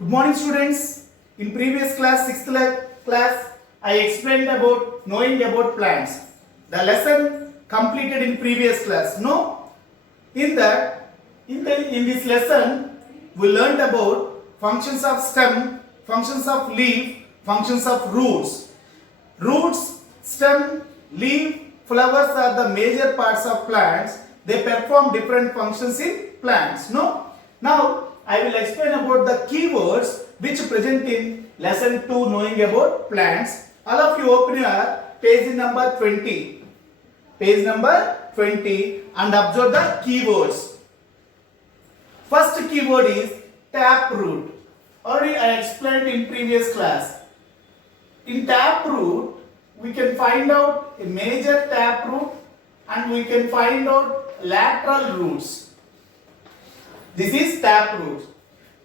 Good morning students. In previous class, 6th class, I explained about knowing about plants. The lesson completed in previous class. No? In this lesson, we learned about functions of stem, functions of leaf, functions of roots. Roots, stem, leaf, flowers are the major parts of plants. They perform different functions in plants. No? Now, I will explain about the keywords which present in lesson 2 knowing about plants. All of you open your page number 20. Page number 20 and observe the keywords. First keyword is taproot. Already I explained in previous class. In taproot, we can find out a major taproot and we can find out lateral roots. This is taproot.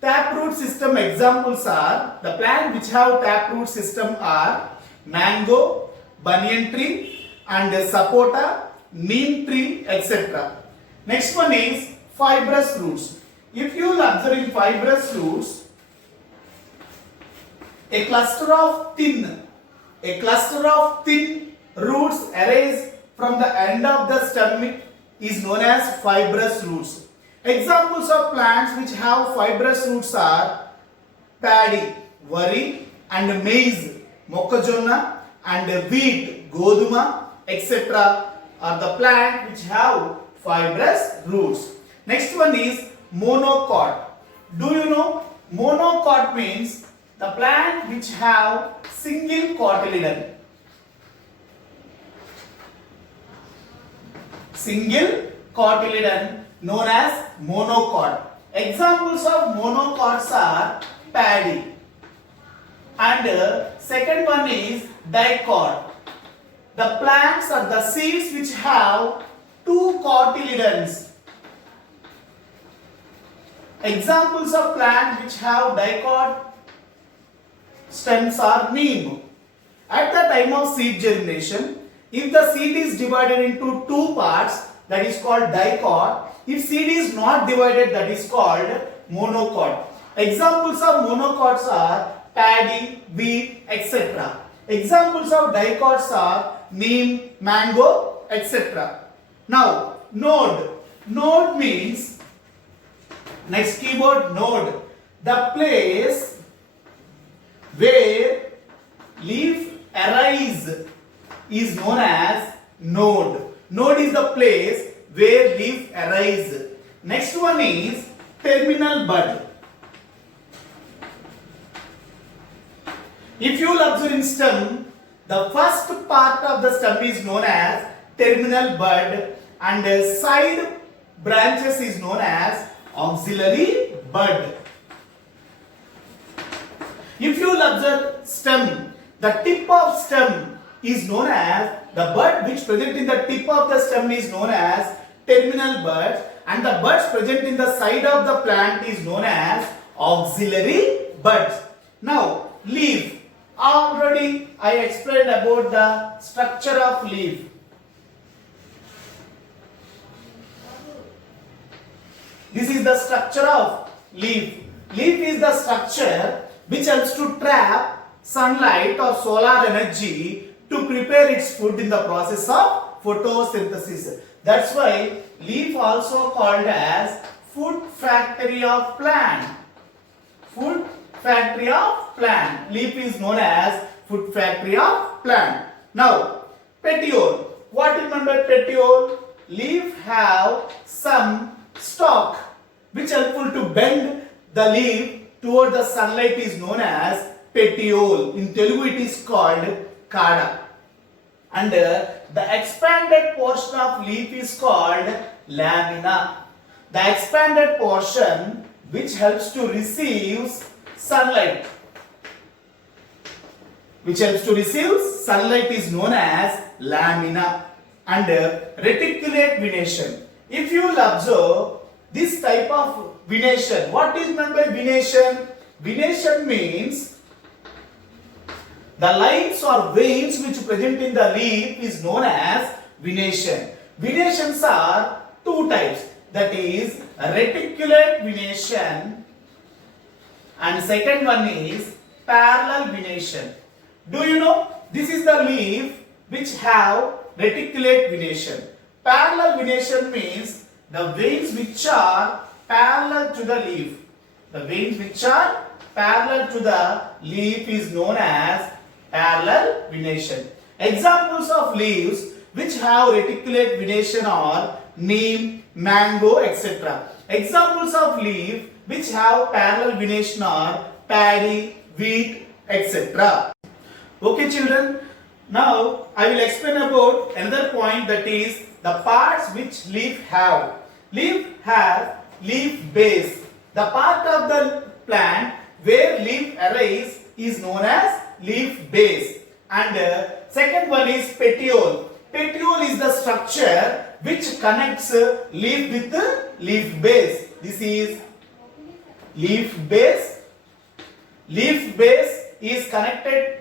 Taproot system examples are, the plant which have taproot system are mango, banyan tree and sapota, neem tree, etc. Next one is fibrous roots. If you will observe in fibrous roots, a cluster of thin roots arise from the end of the stem is known as fibrous roots. Examples of plants which have fibrous roots are paddy, worry and maize, mokkajonna and wheat, goduma, etc. are the plants which have fibrous roots. Next one is monocot. Do you know? Monocot means the plant which have single cotyledon. Single cotyledon known as monocot. Examples of monocots are paddy. And second one is dicot. The plants or the seeds which have two cotyledons. Examples of plants which have dicot stems are neem. At the time of seed germination, if the seed is divided into two parts, that is called dicot. If seed is not divided, that is called monocot. Examples of monocots are paddy, wheat, etc. Examples of dicots are neem, mango, etc. Now, node. Node means, next keyword, node. The place where leaf arise is known as node. Node is the place where leaf arise. Next one is terminal bud. If you will observe in stem, the first part of the stem is known as terminal bud and the side branches is known as auxiliary bud. If you will observe stem, the tip of stem is known as, the bud which present in the tip of the stem is known as terminal buds and the buds present in the side of the plant is known as auxiliary buds. Now, leaf. Already I explained about the structure of leaf. This is the structure of leaf. Leaf is the structure which helps to trap sunlight or solar energy to prepare its food in the process of photosynthesis. That's why leaf also called as food factory of plant. Food factory of plant. Leaf is known as food factory of plant. Now, petiole. What is meant by petiole? Leaf have some stalk which helpful to bend the leaf toward the sunlight is known as petiole. In Telugu it is called kada. And the expanded portion of leaf is called lamina. The expanded portion which helps to receive sunlight. Which helps to receive sunlight is known as lamina. And reticulate venation. If you will observe this type of venation, what is meant by venation? Venation means the lines or veins which present in the leaf is known as venation. Venations are two types, that is reticulate venation and second one is parallel venation. Do you know this is the leaf which have reticulate venation. Parallel venation means the veins which are parallel to the leaf. The veins which are parallel to the leaf is known as parallel venation. Examples of leaves which have reticulate venation are neem, mango, etc. Examples of leaf which have parallel venation are paddy, wheat, etc. Okay children, now I will explain about another point, that is the parts which leaf have. Leaf has leaf base. The part of the plant where leaf arise is known as leaf base. And second one is petiole. Petiole is the structure which connects leaf with the leaf base. This is leaf base. Leaf base is connected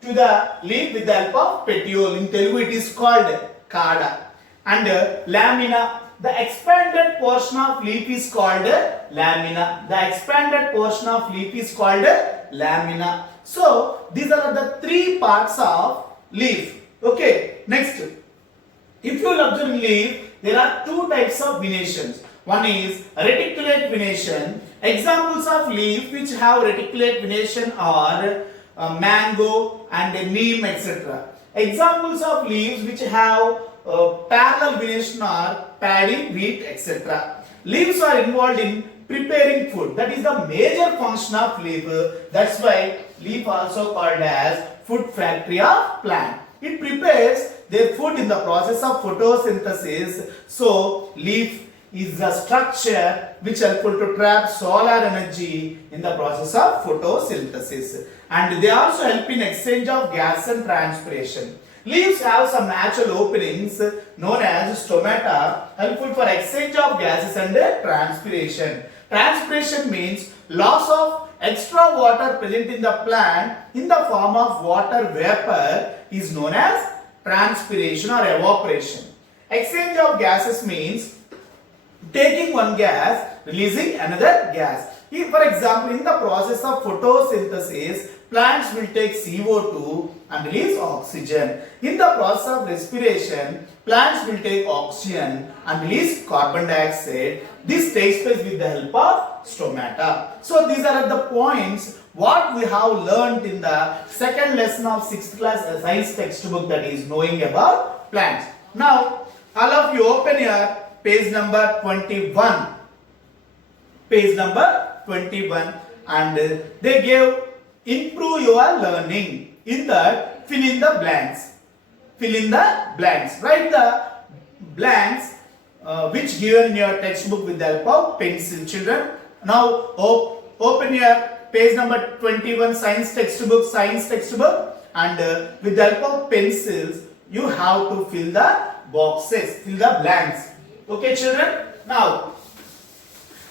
to the leaf with the help of petiole. In Telugu it is called kada. And lamina. The expanded portion of leaf is called lamina. The expanded portion of leaf is called lamina. So these are the three parts of leaf. Okay, next. If you will observe in leaf, there are two types of venations. One is reticulate venation. Examples of leaf which have reticulate venation are mango and neem, etc. Examples of leaves which have parallel venation are paddy, wheat, etc. Leaves are involved in preparing food. That is the major function of leaf. That's why leaf also called as food factory of plant. It prepares their food in the process of photosynthesis. So leaf is the structure which helpful to trap solar energy in the process of photosynthesis. And they also help in exchange of gas and transpiration. Leaves have some natural openings known as stomata, helpful for exchange of gases and transpiration. Transpiration means loss of extra water present in the plant in the form of water vapor is known as transpiration or evaporation. Exchange of gases means taking one gas, releasing another gas. If, for example, in the process of photosynthesis, plants will take CO2 and release oxygen. In the process of respiration, plants will take oxygen and release carbon dioxide. This takes place with the help of stomata. So these are the points what we have learned in the second lesson of 6th class science textbook, that is knowing about plants. Now, all of you open your page number 21. Page number 21, and they gave improve your learning. In that, fill in the blanks. Fill in the blanks. Write the blanks which given in your textbook with the help of pencil, children. Now open your page number 21 science textbook, and with the help of pencils you have to fill the boxes, fill the blanks. Okay children, now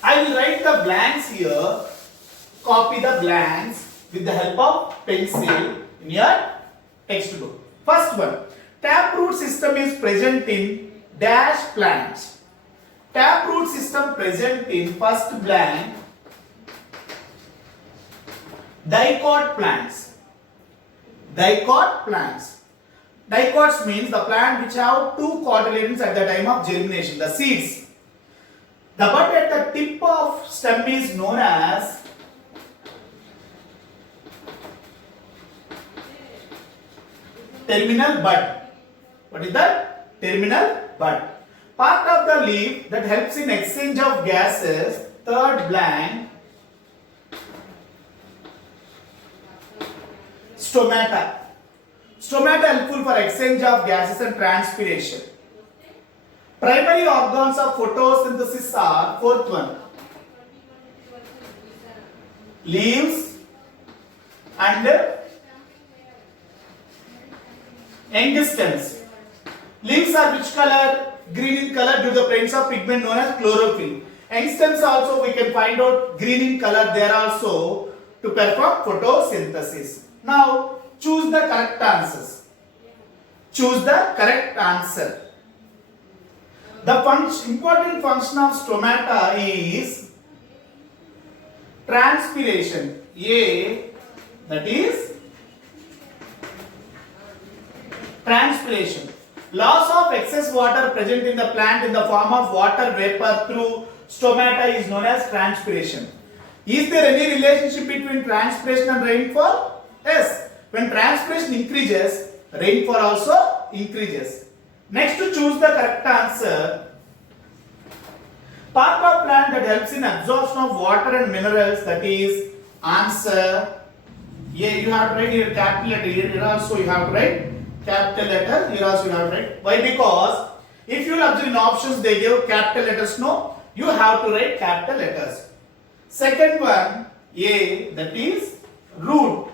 I will write the blanks here, copy the blanks with the help of pencil in your textbook. First one, taproot system is present in dash plants. Taproot system present in first blank, dicot plants. Dicot plants. Dicots means the plant which have two cotyledons at the time of germination, the seeds. The bud at the tip of stem is known as terminal bud. What is that? Terminal bud. Part of the leaf that helps in exchange of gases, third blank, stomata. Stomata helpful for exchange of gases and transpiration. Primary organs of photosynthesis are, fourth one, leaves and young stems. Leaves are which color? Green in color due to the presence of pigment known as chlorophyll. Young stems also we can find out green in color there also to perform photosynthesis. Now choose the correct answers. Choose the correct answer. The important function of stomata is transpiration. A, that is transpiration. Loss of excess water present in the plant in the form of water vapor through stomata is known as transpiration. Is there any relationship between transpiration and rainfall? Yes. When transpiration increases, rainfall also increases. Next, to choose the correct answer. Part of plant that helps in absorption of water and minerals, that is answer. Yeah, you have to write here capital letter. Here also you have to write capital letter. Here also you have to write. Why? Because if you will observe in options they give capital letters. No, you have to write capital letters. Second one, A, that is root.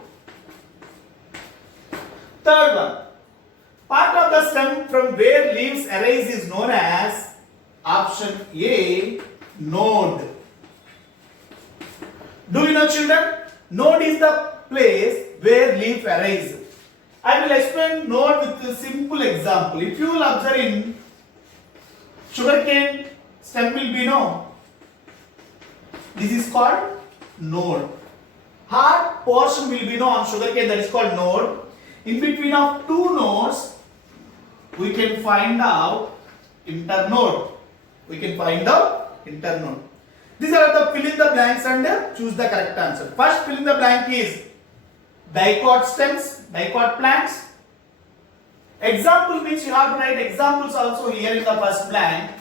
Third one, part of the stem from where leaves arise is known as option A, node. Do you know, children? Node is the place where leaf arise. I will explain node with a simple example. If you will observe in sugarcane, stem will be no. This is called node. Hard portion will be no on sugarcane, that is called node. In between of two nodes, we can find out internode. We can find out internode. These are the fill in the blanks and choose the correct answer. First fill in the blank is dicot stems, dicot plants. Example means you have to write examples also here in the first blank.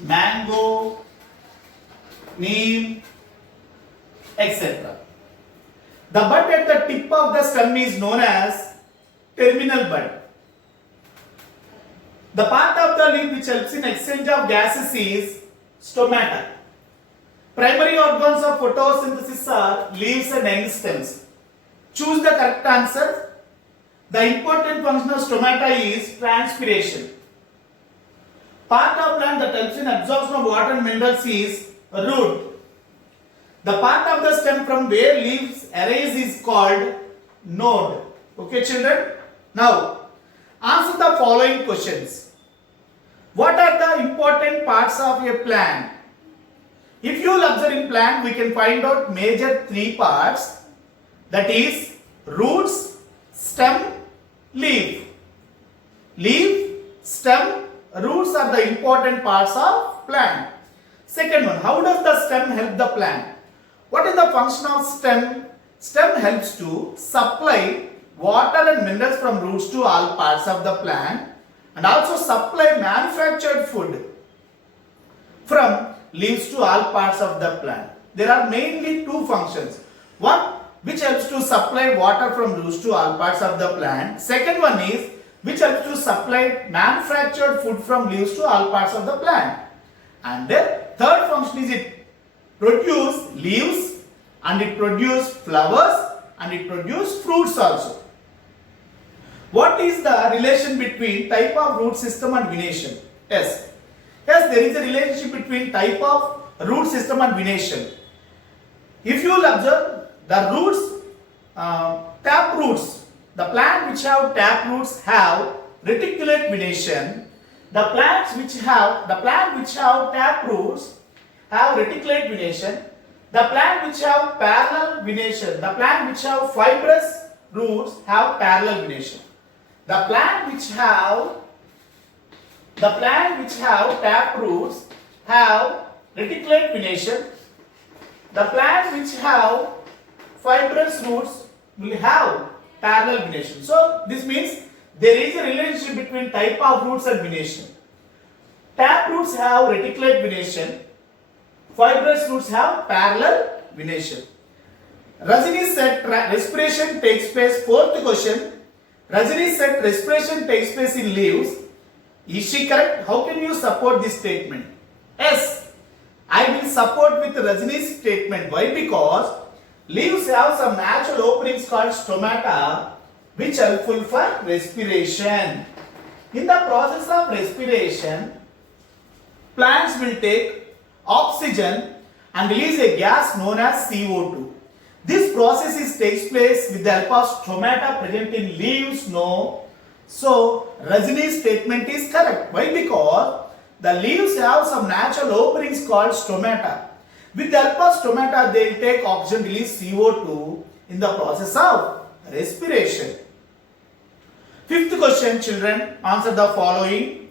Mango, neem, etc. The bud at the tip of the stem is known as terminal bud. The part of the leaf which helps in exchange of gases is stomata. Primary organs of photosynthesis are leaves and young stems. Choose the correct answer. The important function of stomata is transpiration. Part of plant that helps in absorption of water and minerals is root. The part of the stem from where leaves arise is called node. Okay, children? Now, answer the following questions. What are the important parts of a plant? If you will observe in plant, we can find out major three parts. That is roots, stem, leaf. Leaf, stem, roots are the important parts of plant. Second one, how does the stem help the plant? What is the function of stem? Stem helps to supply water and minerals from roots to all parts of the plant and also supply manufactured food from leaves to all parts of the plant. There are mainly two functions. One which helps to supply water from roots to all parts of the plant. Second one is which helps to supply manufactured food from leaves to all parts of the plant. And the third function is it produce leaves and it produce flowers and it produce fruits also. What is the relation between type of root system and venation? Yes, there is a relationship between type of root system and venation. If you will observe the roots, tap roots, the plant which have tap roots have reticulate venation. The plant which have tap roots have reticulate venation. The plant which have parallel venation. The plant which have fibrous roots have parallel venation. The plant which have tap roots have reticulate venation. The plant which have fibrous roots will have parallel venation. So this means there is a relationship between type of roots and venation. Tap roots have reticulate venation. Fibrous roots have parallel venation. Rajini said respiration takes place. Fourth question. Rajini said respiration takes place in leaves. Is she correct? How can you support this statement? Yes, I will support with Rajini's statement. Why? Because leaves have some natural openings called stomata which are helpful for respiration. In the process of respiration, plants will take oxygen and release a gas known as CO2. This process takes place with the help of stomata present in leaves. No. So, Rajini's statement is correct. Why? Because the leaves have some natural openings called stomata. With the help of stomata, they will take oxygen, release CO2 in the process of respiration. Fifth question, children, answer the following.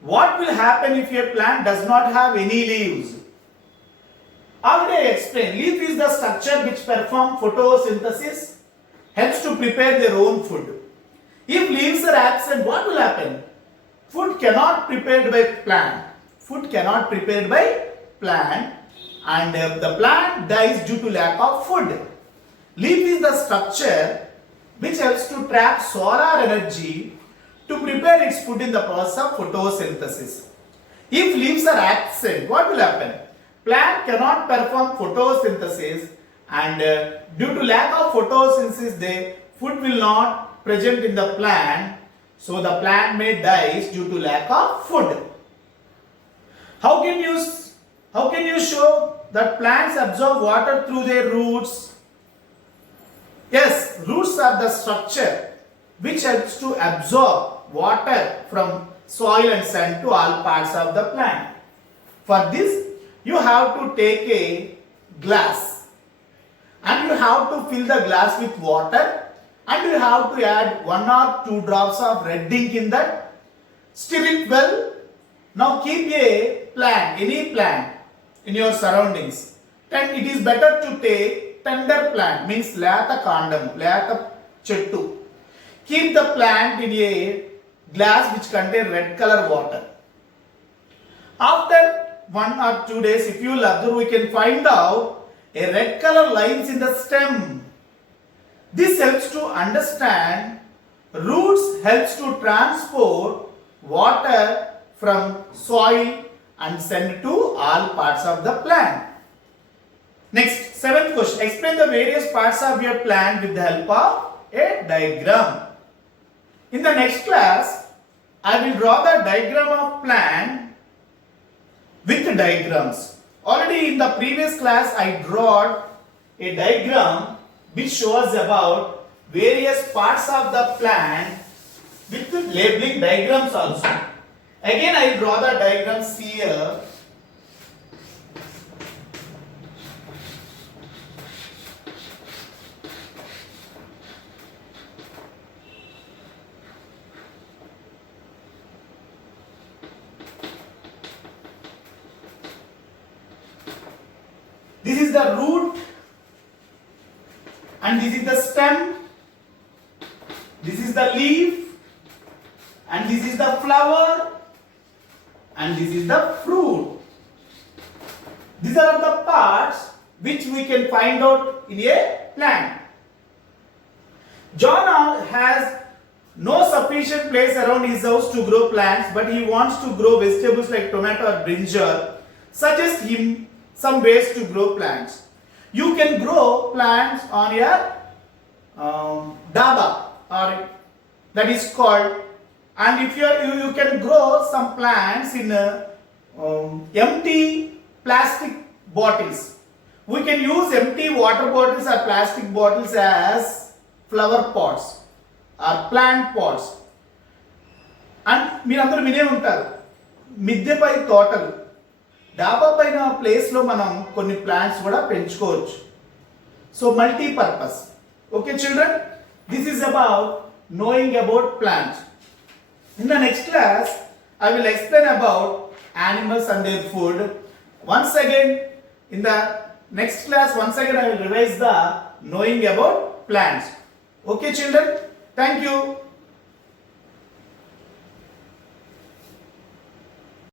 What will happen if a plant does not have any leaves? Already I explained, leaf is the structure which performs photosynthesis, helps to prepare their own food. If leaves are absent, what will happen? Food cannot prepared by plant. Food cannot prepared by plant, and the plant dies due to lack of food. Leaf is the structure which helps to trap solar energy to prepare its food in the process of photosynthesis. If leaves are absent, what will happen? Plant cannot perform photosynthesis, and due to lack of photosynthesis, the food will not present in the plant, so the plant may die due to lack of food. How can you show that plants absorb water through their roots? Yes, roots are the structure which helps to absorb water from soil and sand to all parts of the plant. For this, you have to take a glass and you have to fill the glass with water, and you have to add 1 or 2 drops of red ink in that. Stir it well. Now keep a plant, any plant in your surroundings. Then it is better to take tender plant, means lata kandam, lata chettu. Keep the plant in a glass which contains red color water. After 1 or 2 days, if you will observe, we can find out a red color lines in the stem. This helps to understand roots helps to transport water from soil and send to all parts of the plant. Next, 7th question. Explain the various parts of your plant with the help of a diagram. In the next class, I will draw the diagram of plant with diagrams. Already in the previous class, I drawn a diagram which shows about various parts of the plant with labeling diagrams also. Again, I will draw the diagrams here. This is the root, and this is the stem, this is the leaf, and this is the flower, and this is the fruit. These are the parts which we can find out in a plant. John has no sufficient place around his house to grow plants, but he wants to grow vegetables like tomato or brinjal. Suggest him some ways to grow plants. You can grow plants on your daba, or that is called, and if you can grow some plants in empty plastic bottles. We can use empty water bottles or plastic bottles as flower pots or plant pots. And మీరందరూ వినే ఉంటారు, మిద్దెపై తోటలు. డాబా పైన ప్లేస్లో మనం కొన్ని plants కూడా పెంచుకోవచ్చు. So multipurpose. Okay children, this is about knowing about plants. In the next class, I will explain about animals and their food. Once again, in the next class, once again I will revise the knowing about plants. Okay children, thank you.